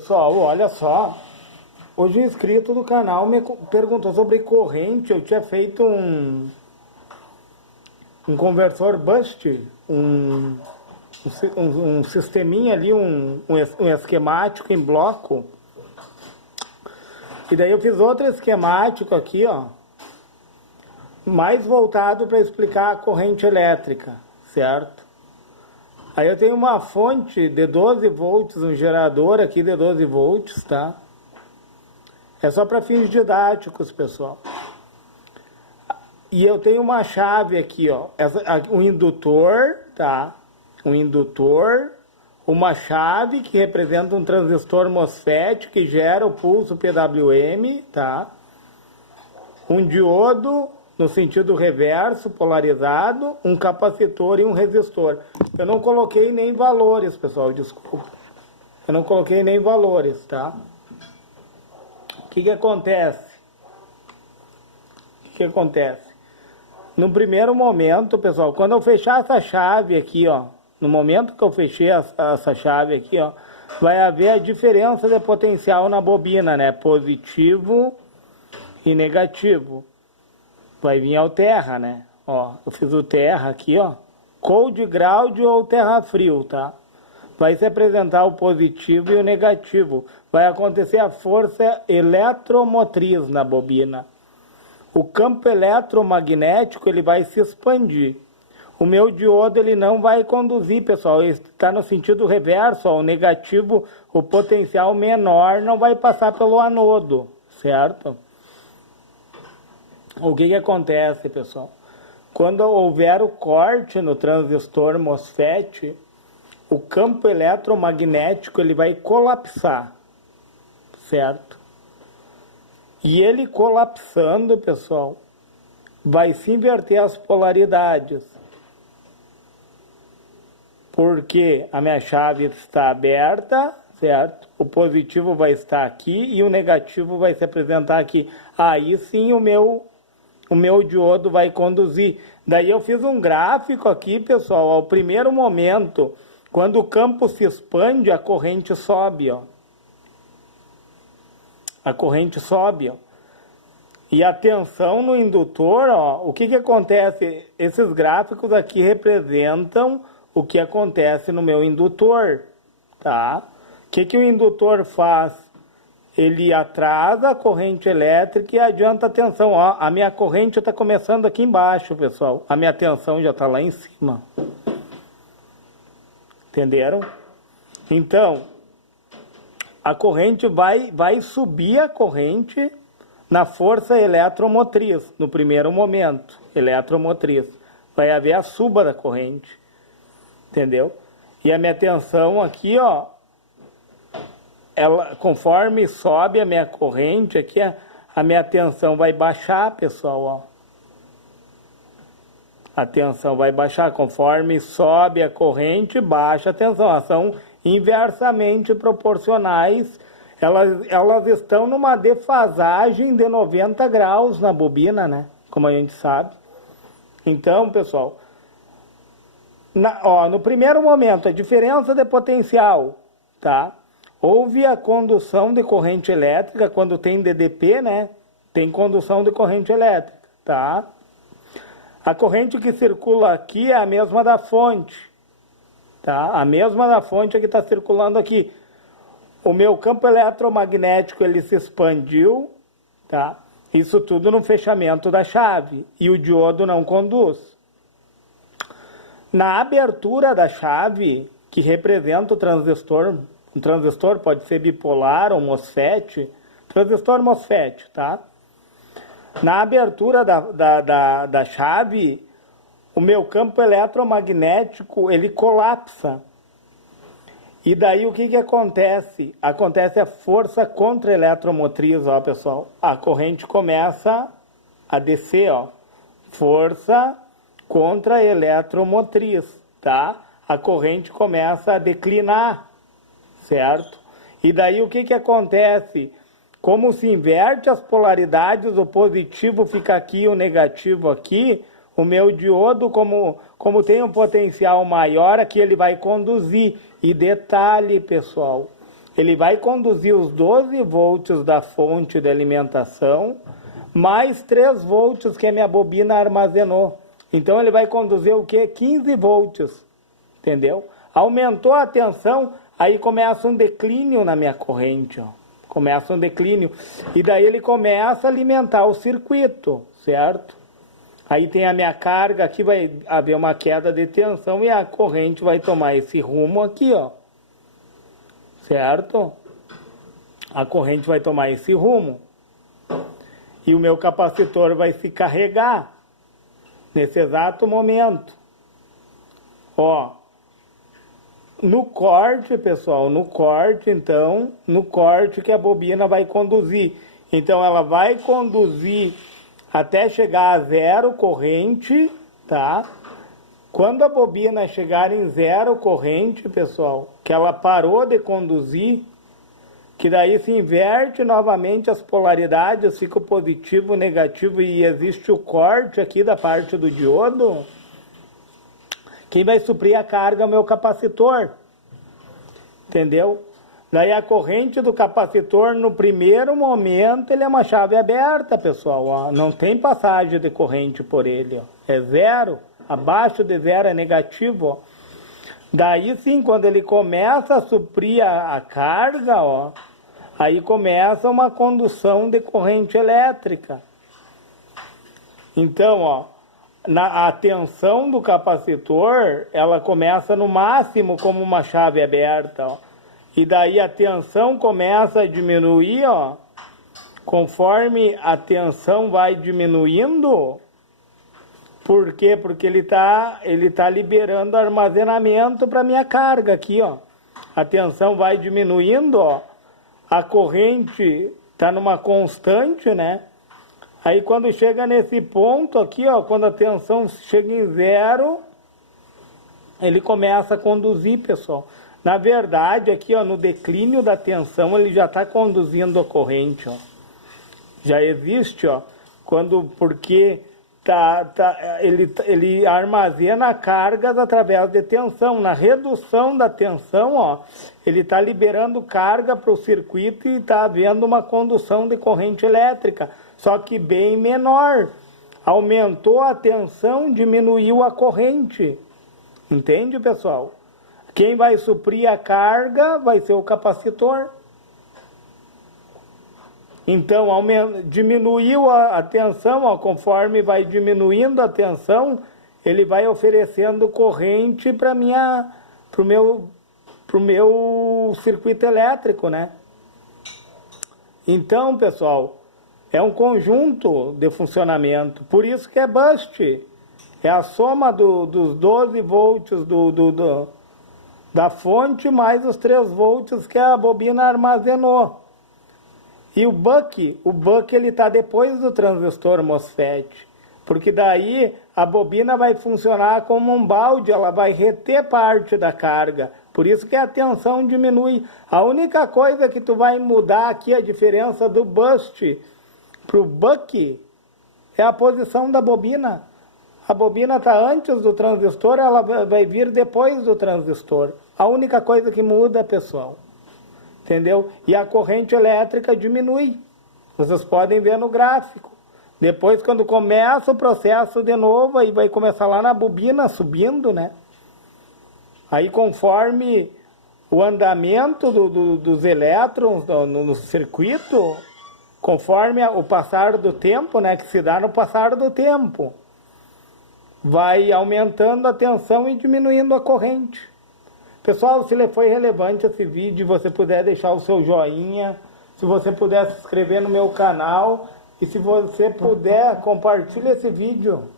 Pessoal, olha só. Hoje um inscrito do canal me perguntou sobre corrente. Eu tinha feito um conversor bust, um sisteminha ali, um esquemático em bloco. E daí eu fiz outro esquemático aqui, ó, mais voltado para explicar a corrente elétrica, certo? Aí eu tenho uma fonte de 12 volts, um gerador aqui de 12 volts, tá? É só para fins didáticos, pessoal. E eu tenho uma chave aqui, ó, um indutor, tá? Um indutor, uma chave que representa um transistor MOSFET que gera o pulso PWM, tá? Um diodo no sentido reverso, polarizado, um capacitor e um resistor. Eu não coloquei nem valores, pessoal, desculpa. Eu não coloquei nem valores, tá? O que acontece? O que acontece? No primeiro momento, pessoal, quando eu fechar essa chave aqui, ó, no momento que eu fechei essa chave aqui, ó, vai haver a diferença de potencial na bobina, né? Positivo e negativo. Vai vir ao terra, né? Ó, eu fiz o terra aqui, ó. Cold ground ou terra frio, tá? Vai se apresentar o positivo e o negativo. Vai acontecer a força eletromotriz na bobina. O campo eletromagnético, ele vai se expandir. O meu diodo, ele não vai conduzir, pessoal. Ele está no sentido reverso, ó. O negativo, o potencial menor, não vai passar pelo anodo, certo? O que acontece, pessoal? Quando houver o corte no transistor MOSFET, o campo eletromagnético ele vai colapsar, certo? E ele colapsando, pessoal, vai se inverter as polaridades. Porque a minha chave está aberta, certo? O positivo vai estar aqui e o negativo vai se apresentar aqui. Aí sim o meu diodo vai conduzir. Daí eu fiz um gráfico aqui, pessoal. Ao primeiro momento, quando o campo se expande, a corrente sobe, ó. A corrente sobe, ó. E a tensão no indutor, ó, o que acontece? Esses gráficos aqui representam o que acontece no meu indutor, tá? O que o indutor faz? Ele atrasa a corrente elétrica e adianta a tensão. Ó, a minha corrente está começando aqui embaixo, pessoal. A minha tensão já está lá em cima. Entenderam? Então, a corrente vai subir a corrente na força eletromotriz, no primeiro momento. Eletromotriz. Vai haver a suba da corrente. Entendeu? E a minha tensão aqui, ó, ela, conforme sobe a minha corrente aqui, a minha tensão vai baixar, pessoal, ó. A tensão vai baixar. Conforme sobe a corrente, baixa a tensão. Elas são inversamente proporcionais. Elas estão numa defasagem de 90 graus na bobina, né? Como a gente sabe. Então, pessoal, no primeiro momento, a diferença de potencial, tá? Houve a condução de corrente elétrica, quando tem DDP, né? Tem condução de corrente elétrica, tá? A corrente que circula aqui é a mesma da fonte, tá? A mesma da fonte que está circulando aqui. O meu campo eletromagnético, ele se expandiu, tá? Isso tudo no fechamento da chave. E o diodo não conduz. Na abertura da chave, que representa o transistor, um transistor pode ser bipolar ou MOSFET, transistor MOSFET, tá? Na abertura da chave, o meu campo eletromagnético, ele colapsa. E daí o que acontece? Acontece a força contra-eletromotriz, ó, pessoal. A corrente começa a descer, ó. Força contra-eletromotriz, tá? A corrente começa a declinar, certo? E daí o que acontece? Como se inverte as polaridades, o positivo fica aqui, o negativo aqui, o meu diodo, como tem um potencial maior, aqui ele vai conduzir. E detalhe, pessoal, ele vai conduzir os 12 volts da fonte de alimentação, mais 3 volts que a minha bobina armazenou. Então ele vai conduzir o quê? 15 volts, entendeu? Aumentou a tensão, aí começa um declínio na minha corrente, ó. Começa um declínio. E daí ele começa a alimentar o circuito, certo? Aí tem a minha carga, aqui vai haver uma queda de tensão e a corrente vai tomar esse rumo aqui, ó. Certo? A corrente vai tomar esse rumo. E o meu capacitor vai se carregar nesse exato momento. Ó. No corte, pessoal, no corte, então, no corte que a bobina vai conduzir. Então, ela vai conduzir até chegar a zero corrente, tá? Quando a bobina chegar em zero corrente, pessoal, que ela parou de conduzir, que daí se inverte novamente as polaridades, fica o positivo, o negativo e existe o corte aqui da parte do diodo, quem vai suprir a carga é o meu capacitor, entendeu? Daí a corrente do capacitor, no primeiro momento, ele é uma chave aberta, pessoal, ó. Não tem passagem de corrente por ele, ó. É zero, abaixo de zero é negativo, ó. Daí sim, quando ele começa a suprir a carga, ó, aí começa uma condução de corrente elétrica. Então, ó, a tensão do capacitor, ela começa no máximo como uma chave aberta, ó. E daí a tensão começa a diminuir, ó. Conforme a tensão vai diminuindo. Por quê? Porque ele tá liberando armazenamento para minha carga aqui, ó. A tensão vai diminuindo, ó. A corrente está numa constante, né? Aí quando chega nesse ponto aqui, ó, quando a tensão chega em zero, ele começa a conduzir, pessoal. Na verdade, aqui, ó, no declínio da tensão, ele já está conduzindo a corrente, ó. Já existe, ó, porque ele armazena cargas através de tensão. Na redução da tensão, ó, ele está liberando carga para o circuito e está havendo uma condução de corrente elétrica, só que bem menor. Aumentou a tensão, diminuiu a corrente. Entende, pessoal? Quem vai suprir a carga vai ser o capacitor. Então, diminuiu a tensão, ó, conforme vai diminuindo a tensão, ele vai oferecendo corrente para o meu circuito elétrico, né? Então, pessoal, é um conjunto de funcionamento. Por isso que é bust. É a soma dos 12 volts da fonte mais os 3 volts que a bobina armazenou. E o buck ele está depois do transistor MOSFET, porque daí a bobina vai funcionar como um balde, ela vai reter parte da carga, por isso que a tensão diminui. A única coisa que tu vai mudar aqui, a diferença do bust para o buck, é a posição da bobina. A bobina está antes do transistor, ela vai vir depois do transistor. A única coisa que muda, pessoal. Entendeu? E a corrente elétrica diminui. Vocês podem ver no gráfico. Depois, quando começa o processo de novo, aí vai começar lá na bobina, subindo, né? Aí, conforme o andamento dos elétrons no circuito, conforme o passar do tempo, né? Que se dá no passar do tempo, vai aumentando a tensão e diminuindo a corrente. Pessoal, se lhe foi relevante esse vídeo, você puder deixar o seu joinha, se você puder se inscrever no meu canal e se você puder, compartilhe esse vídeo.